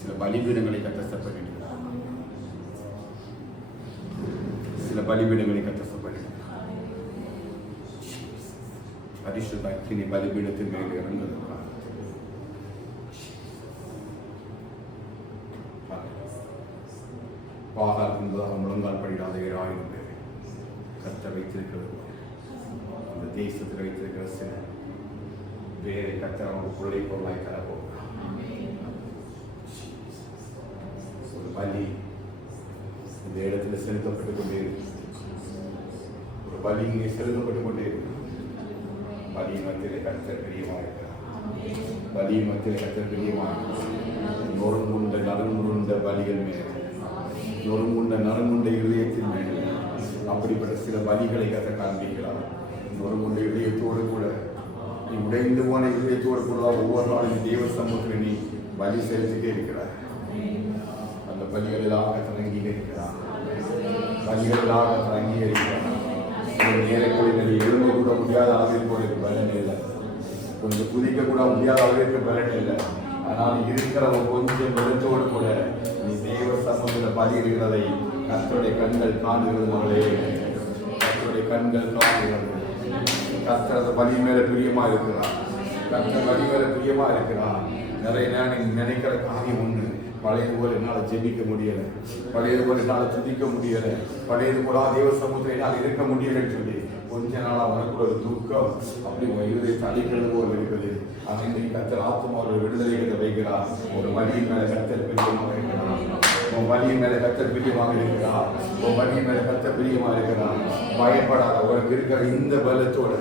சில பலிபீடங்களை கட்டப்பட்டு, சில பலிபீடங்களை கட்டப்பட்டு பரிசுத்த அக்கினி பலிபீடத்தின் மேல் இறங்குகிறார். பாகால் என்பதாக முழங்கால் படிடாத 7000 பேர் கத்த வைத்திருக்கிறது. அந்த தேசத்தில் வைத்திருக்கிற சில வேரை கத்த அவங்க கொள்ளை பொருளாய் தரப்போகிறார். ஒரு பலி இந்த இடத்துல செலுத்தப்பட்டுக் கொண்டே இருக்கு, ஒரு பலி இங்கே செலுத்தப்பட்டுக் கொண்டே இருக்கு. பலி மத்தியிலே கர்த்தர் பிரியமாக இருக்கிறார், பலி மத்தியிலே கர்த்தர் பிரியமாக இருக்கிறார். நொறுங்குண்ட நறுங்குண்ட பலிகள் மேலே, நொறுங்குண்ட நறுங்குண்ட இதயத்தின் மேலே அப்படிப்பட்ட சில பலிகளை கர்த்தர் காண்பிக்கிறார். நொறுங்குண்ட இதயத்தோடு கூட, நீ உடைந்து போன இதயத்தோடு கூட ஒவ்வொரு நாளும் தேவ சமூகத்தில் நீ பலி செலுத்திட்டே இருக்கிறார். அந்த பலிகளெல்லாம் கர்த்தர் அங்கீகரிக்கிறார், பலிகளெல்லாம் கர்த்தர் அங்கீகரிக்கிறார். நேரங்களில் எழும்ப கூட முடியாத அளவிற்கு ஒரு பலன் இல்லை, கொஞ்சம் குதிக்க கூட முடியாத அளவிற்கு பலன் இல்லை. ஆனால் இருக்கிறவங்க கொஞ்சம் வெள்ளத்தோடு கூட நீ தேவ சமூகத்தில் பலியிடுகிறதை கர்த்தருடைய கண்கள் காணுகிறது. மகளே, கர்த்தருடைய கண்கள் காணுகிறது. கர்த்தர் அந்த பலி மேல பிரியமா இருக்கிறார், கர்த்தர் பலி மேல பிரியமா இருக்கிறார். நிறைய நேரம் நினைக்கிற காரியம் ஒன்று, பழையது போல என்னால் ஜெபிக்க முடியலை, பழையது போல என்னால் துதிக்க முடியலை, பழையது போல தேவ சமூகத்தில் என்னால் இருக்க முடியலைன்னு சொல்லி கொஞ்ச நாளாக வரக்கூட ஒரு துக்கம் அப்படி இருதை தடைக்கிறது போல் இருக்குது. ஆனால் இன்றைக்கு கர்த்தர் ஆத்மாவோட விடுதலை வைக்கிறார். ஒரு வழியின் மேல கர்த்தர் பிரியமாக இருக்கிறார். உன் வலியின் மேல கர்த்தர் பிரியமாக இருக்கிறார். உன் வலியின் மேல கர்த்தர் பிரியமாக இருக்கிறார். பயப்படாத. உனக்கு இருக்கிற இந்த பலத்தோட,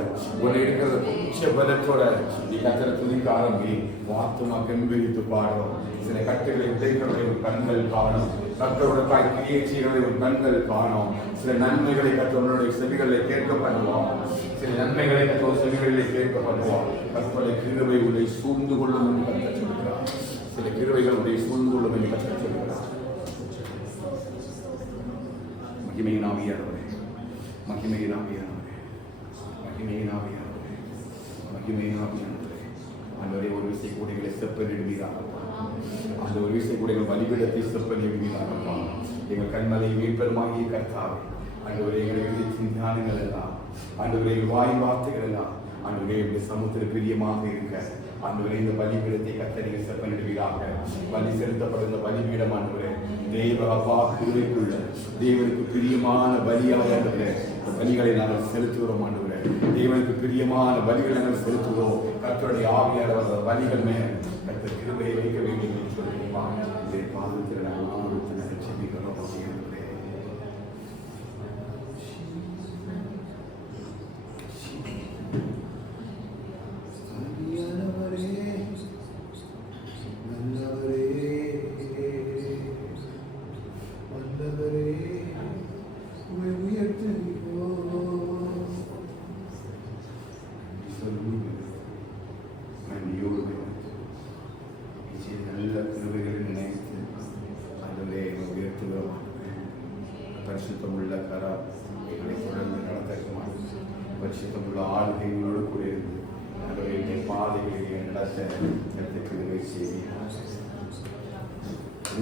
உனக்கு இருக்கிற உச்ச பலத்தோட நீ கர்த்தரை துதிக்க ஆரம்பி. ஆத்துமா கெம்பீரித்து பாடும். சில கட்டுகளை உடைக்கிறதை ஒரு கண்கள் காணும். கர்த்தரோட கிரியை செய்கிறதை ஒரு கண்கள் காணும். சில நன்மைகளை கர்த்தருடைய செவிகளை கேட்க பண்ணுவோம். சில நன்மைகளை கர்த்தர் செவிகளிலே கேட்க பண்ணுவோம். கர்த்தருடைய கிருபை உன்னை சூழ்ந்து கொள்ளும் என்று கர்த்தர் சொல்கிறார். சில கிருபைகள் உன்னை சூழ்ந்து கொள்ளும் என்று கர்த்தர் சொல்கிறார். மகிமையின் ஆவியானவரே, மகிமையின் ஆவியானவரே, மகிமையின் ஆவியானவரே, மகிமையின் ஆவியானவரே, ஆண்டவரே ஒரு விசை கூடைகளை செப்பனிடுவீராகப்பா. அந்த ஒரு விசை கூடைகள் பலிபீடத்தை செப்பனிடுவீராகப்பா. எங்கள் கண்மலை மீட்பெருமாகிய கர்த்தாவே, ஆண்டவரே எங்கள் எழுதிய ஞானங்கள் எல்லாம், ஆண்டவரே வாய் வார்த்தைகள் எல்லாம், ஆண்டவரே எங்களுடைய சமூகத்தில் பிரியமாக இருக்க, ஆண்டவரே இந்த பலிபீடத்தை கர்த்தர் செப்பனிடுவீராக. பலி செலுத்தப்படுகிற பலிபீடம் ஆண்டவரே தேவ அப்பா கிருபைக்குள்ள தேவனுக்கு பிரியமான பலியாக ஆண்டவரே பலிகளை நாங்கள் செலுத்துகிறோம். ஆண்டவரே தேவனுக்கு பிரியமான பலிகளை நாங்கள் செலுத்துகிறோம். கர்த்தருடைய ஆவியானவர் பலிகள் மேல் கர்த்தர் கிருபையை வைக்க வேண்டும் என்று சொல்லியிருப்பான். இதை பாதத்தில் நாங்கள் செபிக்கிறோம். பரிசுத்தமுள்ள கரம் எங்களை தொடர்ந்து நடத்தக்குமாறு பரிசுத்தமுள்ள ஆளுகைகளோடு கூட இருந்து அவர்களுடைய பாதைகளை நடத்த செய்கிறார்.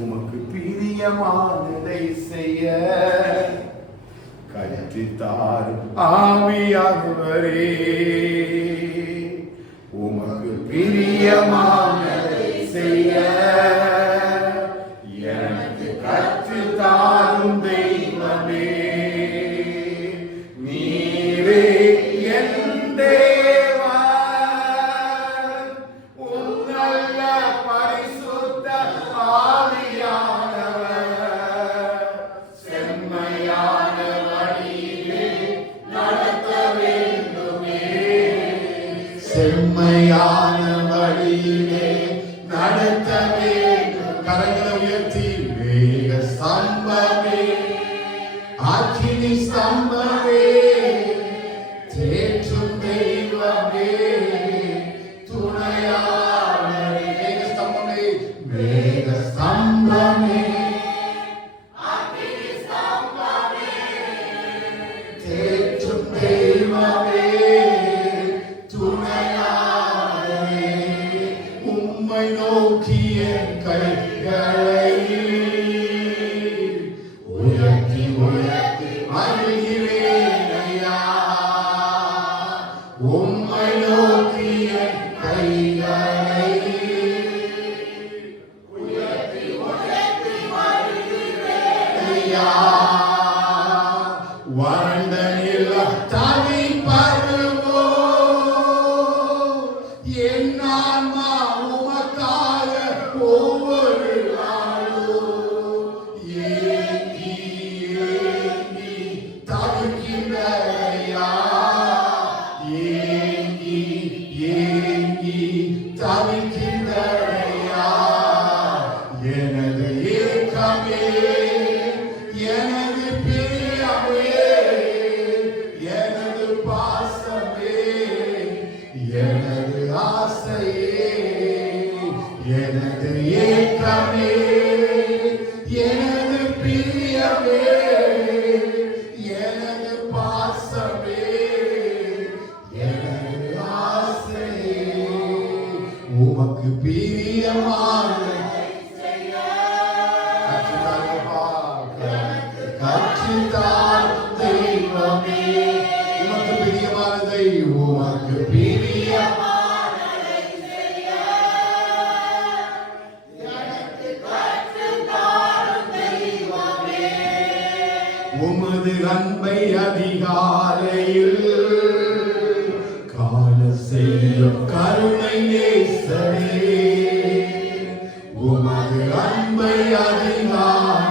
உமக்கு பிரியமானதை செய்ய கற்றுத்தார் ஆவியானவரே. உமக்கு பிரியமானதை செய்ய எனக்கு கற்றுத்தாரும் தெய்வமே. நீரே என் தேவன், உம் நல்ல பரிசுத்த ஆவியானவர் செம்மையான வழியிலே நடத்த வேண்டுமே. செம்மையான வழியிலே நடத்த வேண்டும். கரங்களை உயர்த்தி மேக ஸ்தம்பமே, அக்கினி ஸ்தம்பமே, தேற்றும் தெய்வமே, துணையாளரே. மேக ஸ்தம்பமே, மேக ஸ்தம்பமே, அக்கினி ஸ்தம்பமே, தேற்றும் தெய்வமே, துணையாளரே. உம்மை நோக்கிய கைகளை உயர்த்தி உயர்த்தி அழுகிறேனையா. உம்மை நோக்கிய கைகளை உயர்த்தி உயர்த்தி அழுகிறேனையா. வறண்ட நில தவி பருவோ என் ஆன்மா உமக்காக ஒவ்வொரு நாளும் ஏங்கி ஏங்கி தவிக்கின்றையா. ஏங்கி ஏங்கி தவிக்கின்றையா. எனது ஏக்கமே, எனது பிரியமே, எனது பாசமே, எனது ஆசையே, எனது ஏக்கமே, எனது பிரியமே, எனது பாசமே, எனது ஆசையே, உமக்கு பிரியமான கற்றுத்தார் தெய்வமே. உமக்கு பிரியமானதை, உமக்கு பிரியமானதை செய்ய எனக்கு கற்றுத்தாரும் தெய்வமே. உமது அன்பை அதிகாலையில் காண செய்யும் கருணை நேசரே. உமது அன்பை அதிகாலை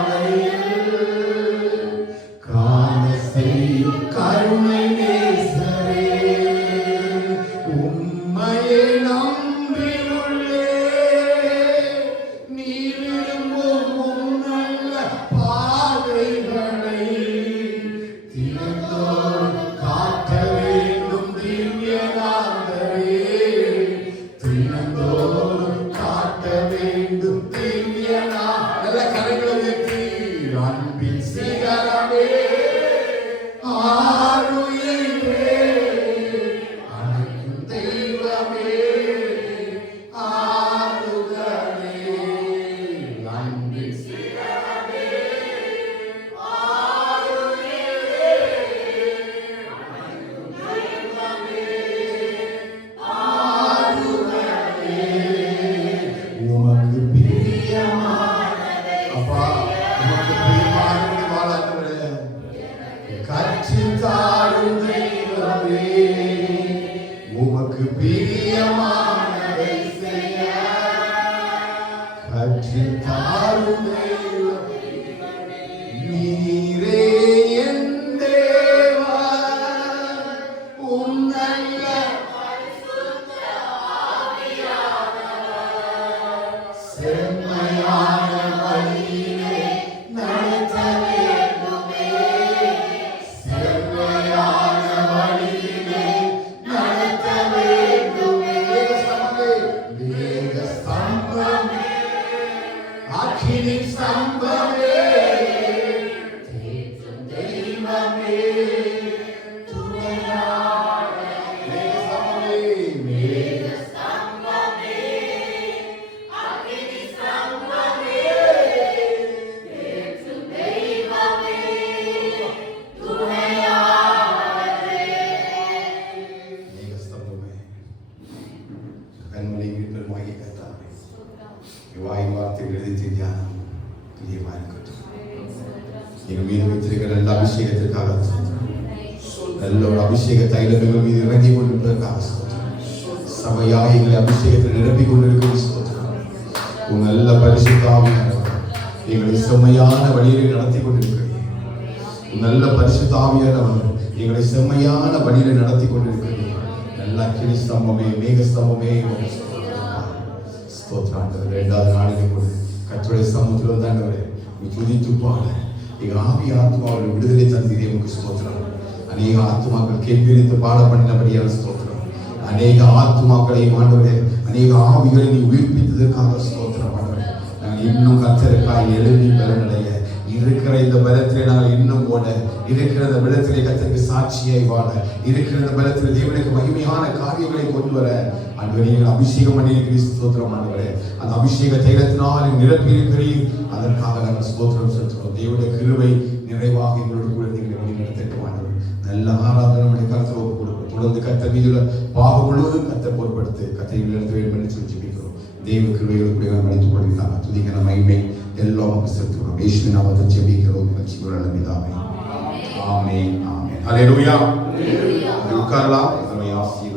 உமக்கு பிரியமானதை செய்ய கற்றுத் தாரும் தெய்வமே. நீரே என் தேவா, உம் நல்ல செம்மையான வழியிலே நடத்த வேண்டுமே. செம்மையான வழியிலே நடத்த வேண்டுமே. வேத ஸ்தம்பமே, அக்கினி ஸ்தம்பமே, தெய்வமே, துணையாளரே. வேத ஸ்தம்பமே, அக்கினி ஸ்தம்பமே, தெய்வமே, துணையாளரே. வேத ஸ்தம்பமே, கண்மலை மீட்பருமாகிய கர்த்தாவே, வாய் வார்த்தை எழுதி தியானம் பிரியமாக இருக்கட்டும். எங்கள் மீது வைத்திருக்கிற நல்ல அபிஷேகத்திற்காக நல்ல ஒரு அபிஷேக தைலம் எங்கள் மீது இறங்கி கொண்டிருப்பதற்காக சபையாக எங்களை அபிஷேகத்தில் நிரப்பிக் கொண்டிருக்கும் ஸ்தோத்திரம். உன் நல்ல பரிசுத்தாவியானவர் எங்களை செம்மையான வழியிலே நடத்தி கொண்டிருக்கிறீர்கள். உன் நல்ல பரிசுத்தாவியானவர் எங்களை செம்மையான வழியிலே நடத்தி கொண்டிருக்கிறீர்கள். நல்ல அக்கினி ஸ்தம்பமே, மேக ஸ்தம்பமே, ஸ்தோத்திரம். இரண்டாவது நாளிலே கூட கர்த்தருடைய சமூகத்தில் வந்தாண்டவரே, நீ துதித்து பாட எங்கள் ஆவி ஆத்மாவில் விடுதலை தந்தீரே, உமக்கு ஸ்தோத்திரம். அநேக ஆத்மாக்கள் கேள்வித்து பாட பண்ணினபடியான ஸ்தோத்திரம். அநேக ஆத்மாக்களை ஆண்டவரே, அநேக ஆவிகளை நீ உயிர்ப்பித்ததற்காக ஸ்தோத்திரம் ஆண்டவரே. நாங்கள் இன்னும் கர்த்தருக்காய் எழுதி பலனடைய இருக்கிற இந்த பலத்திலே நாங்கள் இன்னும் ஓட, இருக்கிற இந்த பலத்திலே கர்த்தருக்கு சாட்சியாய் வாழ, இருக்கிற இந்த பலத்திலே தேவனுக்கு மகிமையான காரியங்களை கொண்டு வர ஆண்டவரே நீங்கள் அபிஷேகம் பண்ணி ஸ்தோத்திரம் ஆண்டவரே. அந்த அபிஷேக தைலத்தினால் நிரப்பி இருக்கிறீர், அதற்காக நாங்கள் ஸ்தோத்திரம் செலுத்துகிறோம். தேவனுடைய கிருபை நிறைவாக எங்களோட கூட நீங்கள் வழிநடத்தட்டும் ஆண்டவரே. நல்ல ஆராதனை கர்த்தர் ஒப்பு கொடுக்கும். தொடர்ந்து கர்த்தர் மீதுள்ள பாகம் முழுவதும் கர்த்தர் பொறுப்படுத்து கர்த்தரை நடத்த வேண்டும் என்று சொல்லி ஜெபிக்கிறோம். தேவ கிருபையோடு கூட மன்னித்துக் கொள்கிறாங்க. துதிக்கிற மகிமை எல்லாம் செலுத்துகிறோம். இயேசுவின் நாமத்தில் ஜெபிக்கிறோம் ஜீவனுள்ள பிதாவே. ஆமென் ஆமென். ஹல்லேலூயா. உட்காரலாம். நம்மை ஆசீர்வதிப்பார்.